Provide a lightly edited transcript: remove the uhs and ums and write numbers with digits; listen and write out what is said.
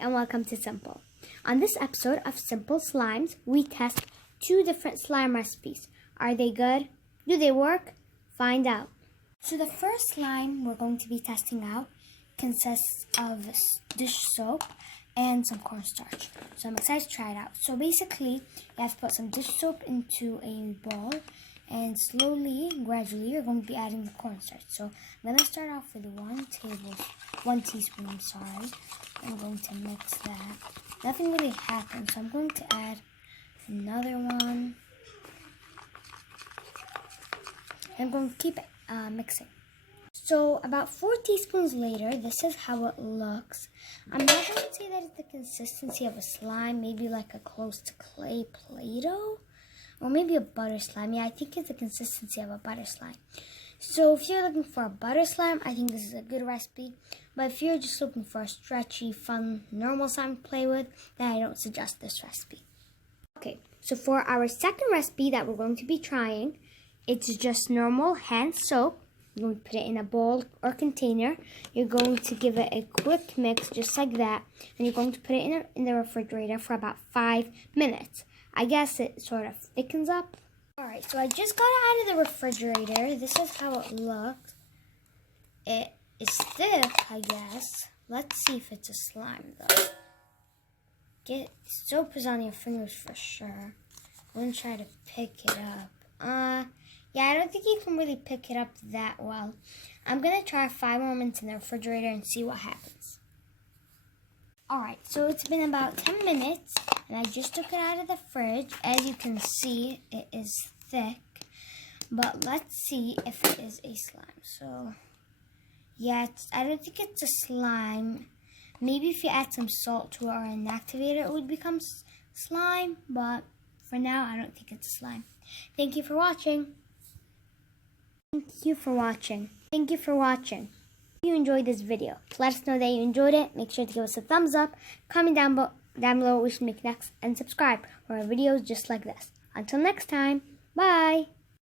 And welcome to Simple. On this episode of Simple Slimes, we test 2 different slime recipes. Are they good? Do they work? Find out. So the first slime we're going to be testing out consists of dish soap and some cornstarch. So I'm excited to try it out. So basically, you have to put some dish soap into a bowl, and slowly, gradually, you're going to be adding the cornstarch. So I'm going to start off with 1 teaspoon. I'm going to mix that. Nothing really happened, so I'm going to add another one. I'm going to keep mixing. So about 4 teaspoons later, this is how it looks. I'm not going to say that it's the consistency of a slime, maybe like a close to clay Play-Doh, or maybe a butter slime. Yeah, I think it's the consistency of a butter slime. So if you're looking for a butter slime, I think this is a good recipe. But if you're just looking for a stretchy, fun, normal slime to play with, then I don't suggest this recipe. Okay, so for our second recipe that we're going to be trying, it's just normal hand soap. You're going to put it in a bowl or container. You're going to give it a quick mix just like that. And you're going to put it in the refrigerator for about 5 minutes. I guess it sort of thickens up. Alright, so I just got it out of the refrigerator. This is how it looks. It is thick, I guess. Let's see if it's a slime though. Soap is on your fingers for sure. I'm going to try to pick it up. Yeah, I don't think you can really pick it up that well. I'm going to try 5 more minutes in the refrigerator and see what happens. Alright, so it's been about 10 minutes, and I just took it out of the fridge. As you can see, it is thick, but let's see if it is a slime. So, yeah, I don't think it's a slime. Maybe if you add some salt to it or an activator, it would become slime, but for now, I don't think it's a slime. Thank you for watching. Thank you for watching. Thank you for watching. If you enjoyed this video, let us know that you enjoyed it. Make sure to give us a thumbs up, comment down below what we should make next, and subscribe for our videos just like this. Until next time, bye!